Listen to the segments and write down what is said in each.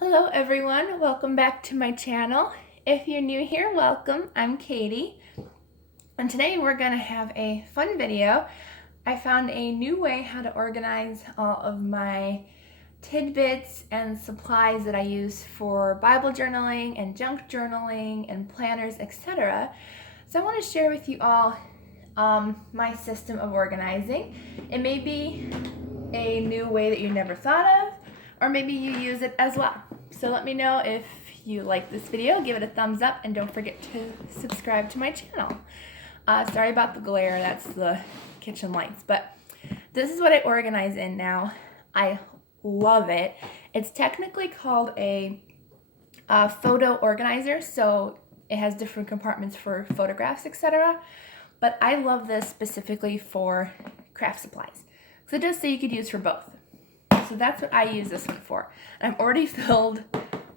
Hello everyone, welcome back to my channel. If you're new here, welcome. I'm Katie, and today we're going to have a fun video. I found a new way how to organize all of my tidbits and supplies that I use for Bible journaling and junk journaling and planners, etc. So I want to share with you all my system of organizing. It may be a new way that you never thought of, or maybe you use it as well. So let me know if you like this video, give it a thumbs up, and don't forget to subscribe to my channel. Sorry about the glare, that's the kitchen lights, but this is what I organize in now. I love it. It's technically called a photo organizer, so it has different compartments for photographs, etc. But I love this specifically for craft supplies. So it does say you could use for both. So that's what I use this one for. And I've already filled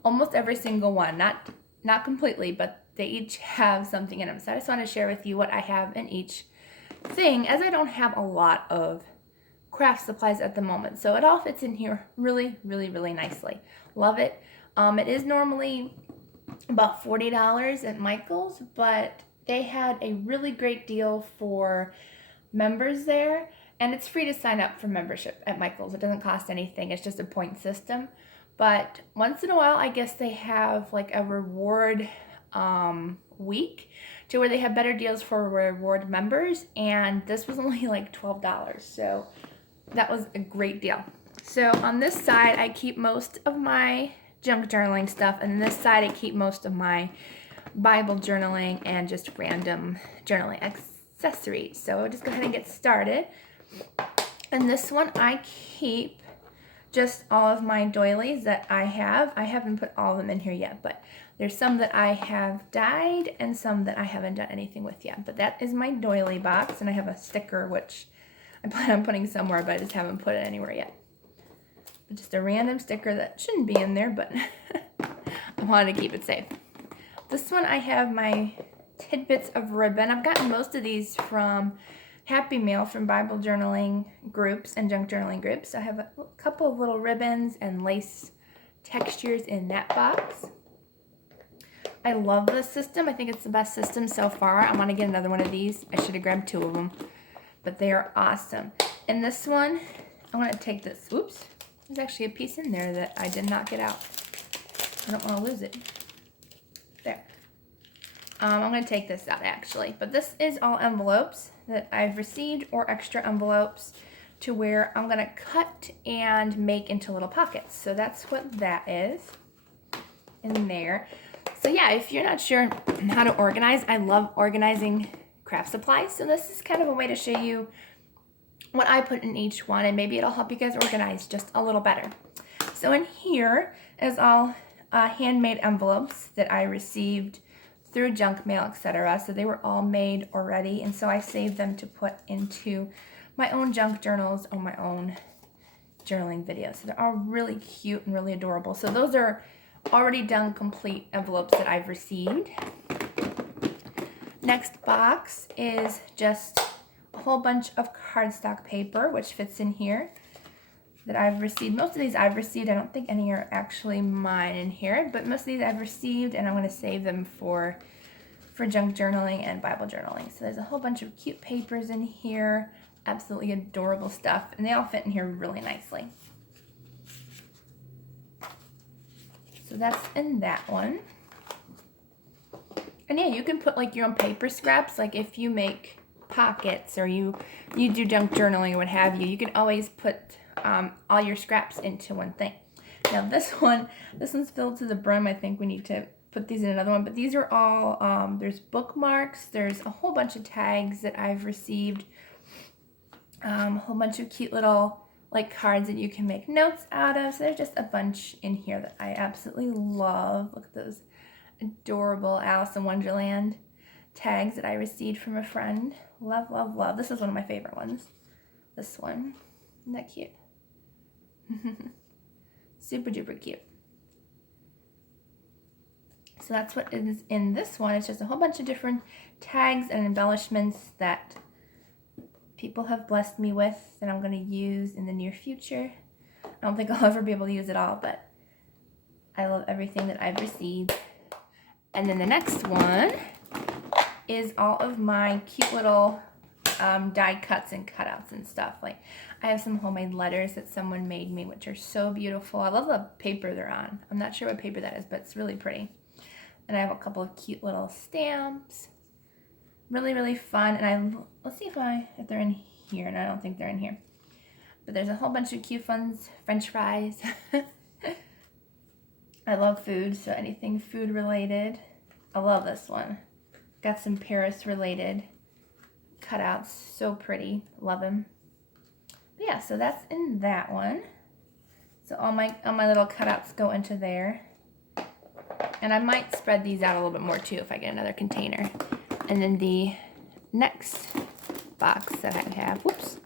almost every single one. Not completely, but they each have something in them. So I just want to share with you what I have in each thing, as I don't have a lot of craft supplies at the moment. So it all fits in here really, really, really nicely. Love it. It is normally about $40 at Michael's, but they had a really great deal for members there. And it's free to sign up for membership at Michael's. It doesn't cost anything. It's just a point system. But once in a while, I guess they have like a reward week to where they have better deals for reward members. And this was only like $12. So that was a great deal. So on this side, I keep most of my junk journaling stuff. And this side, I keep most of my Bible journaling and just random journaling accessories. So I'll just go ahead and get started. And this one I keep just all of my doilies that I have. I haven't put all of them in here yet, but there's some that I have dyed and some that I haven't done anything with yet. But that is my doily box, and I have a sticker which I plan on putting somewhere, but I just haven't put it anywhere yet. Just a random sticker that shouldn't be in there, but I wanted to keep it safe. This one I have my tidbits of ribbon. I've gotten most of these from Happy Mail from Bible journaling groups and junk journaling groups. I have a couple of little ribbons and lace textures in that box. I love this system. I think it's the best system so far. I want to get another one of these. I should have grabbed two of them, but they are awesome. And this one, I want to take this. Oops, there's actually a piece in there that I did not get out. I don't want to lose it. There. I'm going to take this out actually, but this is all envelopes that I've received or extra envelopes to where I'm going to cut and make into little pockets. So that's what that is in there. So yeah, if you're not sure how to organize, I love organizing craft supplies. So this is kind of a way to show you what I put in each one, and maybe it'll help you guys organize just a little better. So in here is all handmade envelopes that I received through junk mail, etc. So they were all made already, and so I saved them to put into my own junk journals or my own journaling videos. So they're all really cute and really adorable. So those are already done complete envelopes that I've received. Next box is just a whole bunch of cardstock paper, which fits in here, that I've received. Most of these I've received. I don't think any are actually mine in here, but most of these I've received, and I'm going to save them for junk journaling and Bible journaling. So there's a whole bunch of cute papers in here, absolutely adorable stuff, and they all fit in here really nicely. So that's in that one. And yeah, you can put like your own paper scraps, like if you make pockets or you do junk journaling or what have you, you can always put all your scraps into one thing. Now this one's filled to the brim. I think we need to put these in another one, but these are all, there's bookmarks, there's a whole bunch of tags that I've received, a whole bunch of cute little like cards that you can make notes out of. So there's just a bunch in here that I absolutely love. Look at those adorable Alice in Wonderland tags that I received from a friend. Love, love, love. This is one of my favorite ones. This one. Isn't that cute? Super duper cute. So that's what is in this one. It's just a whole bunch of different tags and embellishments that people have blessed me with that I'm going to use in the near future. I don't think I'll ever be able to use it all, but I love everything that I've received. And then the next one is all of my cute little die cuts and cutouts and stuff. Like, I have some homemade letters that someone made me, which are so beautiful. I love the paper they're on. I'm not sure what paper that is, but it's really pretty. And I have a couple of cute little stamps. Really, really fun. And let's see if they're in here. And I don't think they're in here. But there's a whole bunch of cute ones. French fries. I love food, so anything food related. I love this one. Got some Paris related cutouts. So pretty. Love them. But yeah, so that's in that one. So all my little cutouts go into there. And I might spread these out a little bit more too if I get another container. And then the next box that I have, whoops.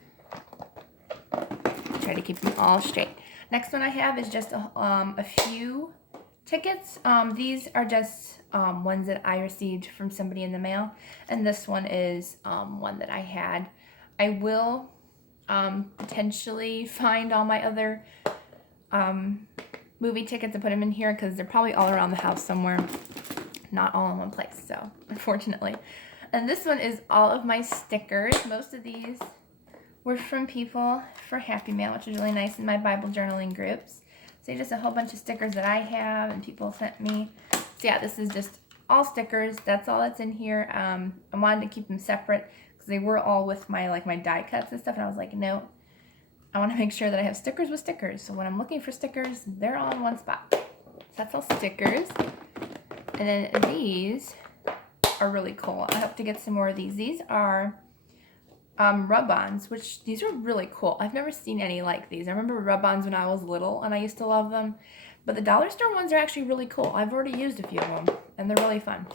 Try to keep them all straight. Next one I have is just a few tickets. These are just ones that I received from somebody in the mail. And this one is one that I had. I will potentially find all my other movie tickets and put them in here because they're probably all around the house somewhere. Not all in one place, so unfortunately. And this one is all of my stickers. Most of these were from people for Happy Mail, which is really nice in my Bible journaling groups. So just a whole bunch of stickers that I have and people sent me. So yeah, this is just all stickers. That's all that's in here. I wanted to keep them separate because they were all with my my die cuts and stuff. And I was like, no, I want to make sure that I have stickers with stickers. So when I'm looking for stickers, they're all in one spot. So that's all stickers. And then these are really cool. I hope to get some more of these. These are rub-ons, which these are really cool. I've never seen any like these. I remember rub-ons when I was little and I used to love them. But the dollar store ones are actually really cool. I've already used a few of them and they're really fun.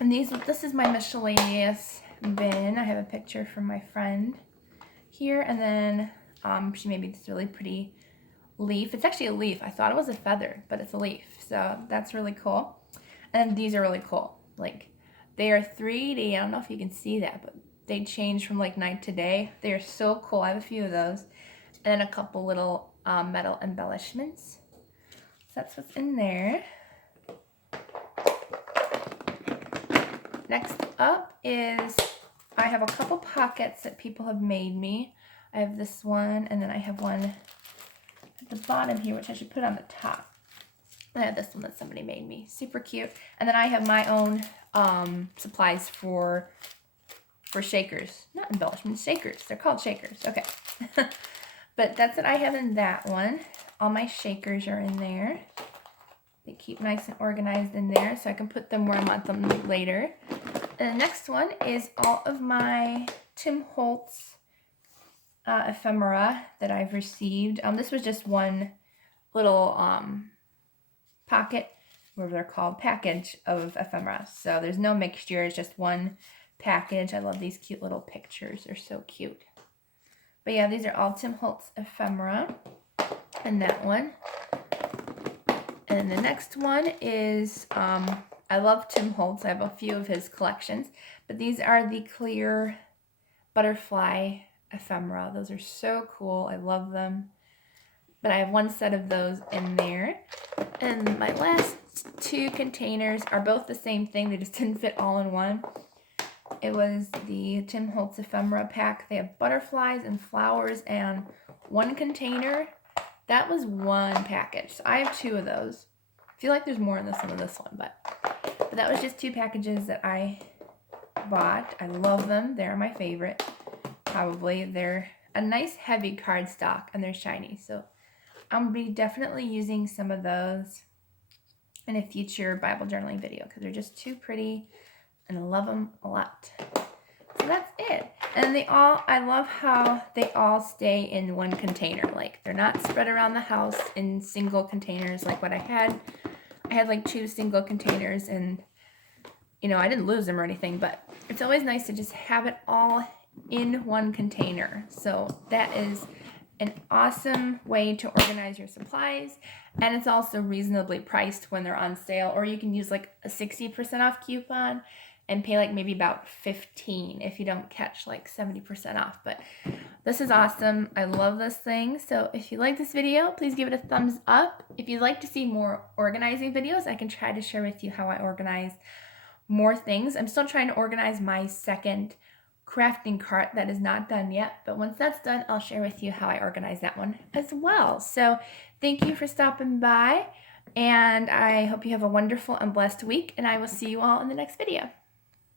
And this is my miscellaneous bin. I have a picture from my friend here, and then she made me this really pretty leaf. It's actually a leaf. I thought it was a feather, but it's a leaf. So that's really cool. And these are really cool. Like, they are 3D. I don't know if you can see that, but they change from like night to day. They are so cool. I have a few of those. And then a couple little metal embellishments. So that's what's in there. Next up is I have a couple pockets that people have made me. I have this one, and then I have one at the bottom here, which I should put on the top. And I have this one that somebody made me. Super cute. And then I have my own supplies for shakers. Not embellishments, shakers. They're called shakers. Okay. But that's what I have in that one. All my shakers are in there. They keep nice and organized in there, so I can put them where I want them later. And the next one is all of my Tim Holtz ephemera that I've received. This was just one little pocket, whatever they're called, package of ephemera. So there's no mixture, it's just one package. I love these cute little pictures. They're so cute. But yeah, these are all Tim Holtz ephemera. And that one. And the next one is, I love Tim Holtz. I have a few of his collections. But these are the clear butterfly ephemera. Those are so cool. I love them. But I have one set of those in there. And my last two containers are both the same thing. They just didn't fit all in one. It was the Tim Holtz ephemera pack. They have butterflies and flowers and one container. That was one package. So I have two of those. I feel like there's more in this one than this one, but that was just two packages that I bought. I love them. They're my favorite. Probably. They're a nice heavy cardstock and they're shiny. So I'll be definitely using some of those in a future Bible journaling video because they're just too pretty and I love them a lot. So that's it. And I love how they all stay in one container. Like, they're not spread around the house in single containers like what I had. I had like 2 single containers and, you know, I didn't lose them or anything, but it's always nice to just have it all in one container. So that is an awesome way to organize your supplies. And it's also reasonably priced when they're on sale, or you can use like a 60% off coupon and pay like maybe about $15 if you don't catch like 70% off. But this is awesome. I love this thing. So if you like this video, please give it a thumbs up. If you'd like to see more organizing videos, I can try to share with you how I organize more things. I'm still trying to organize my second crafting cart that is not done yet, but once that's done, I'll share with you how I organize that one as well. So thank you for stopping by, and I hope you have a wonderful and blessed week, and I will see you all in the next video.